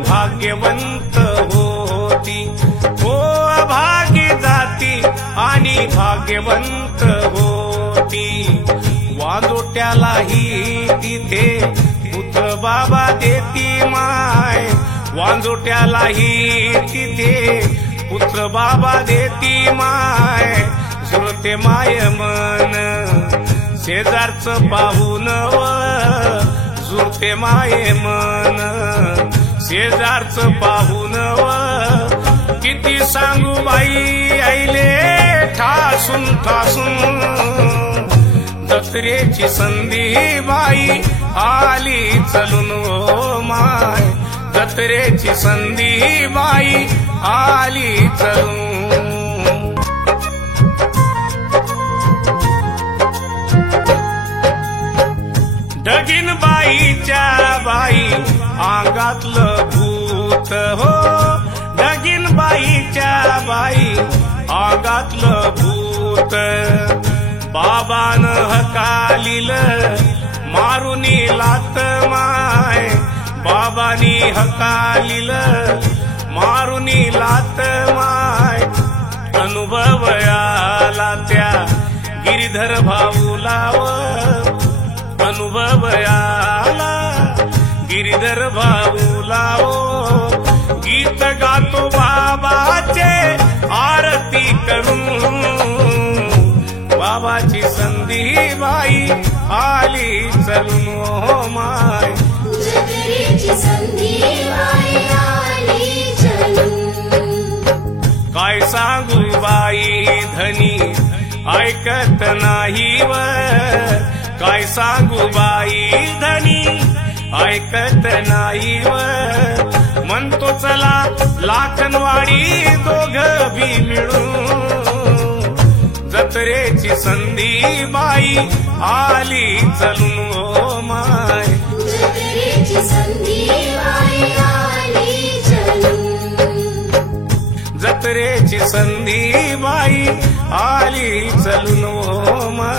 भाग्यवंत होती, हो अभागी जाती आणि भाग्यवंत होती। वांजोट्यालाही तिथे पुत्र बाबा देती माय, वांजोट्यालाही तिथे पुत्र बाबा देती माय। जुळते माय मन शेजारचं पाहून व, जुळते माय मन शेजारचं पाहून व। किती सांगू बाई आईले ठासून ठासून, जत्रेची संधी बाई आली चलून ओ माय, जत्रेची संधी बाई आली चलून। डगीन बाईच्या बाई अंगातलं भूत हो, डगीन बाईच्या बाई अंगातलं भूत। बाबान हकालील मारुनी लात माय, बाबानी हकालील मारुनी लात माय। अनुभव आला त्या गिरीधर भाऊला व, अनुभव आला गिरीधर भाऊला ओ। गीत गातो बाबाचे आरती करून, बाबाची संधी बाई आली चलून ओ माय, जत्रेची संधी बाई आली चलून। काय सांगू बाई धनी ऐकत नाही व, काय सांगू बाई धनी ऐकत नाही व। म्हणतो चला लाखनवाडी दोघ बी मिळून, जत्रेची संधी बाई आली चलून ओ माय, जत्रेची संधी बाई आली चलून। जत्रेची संधी बाई आली चलून ओ माय।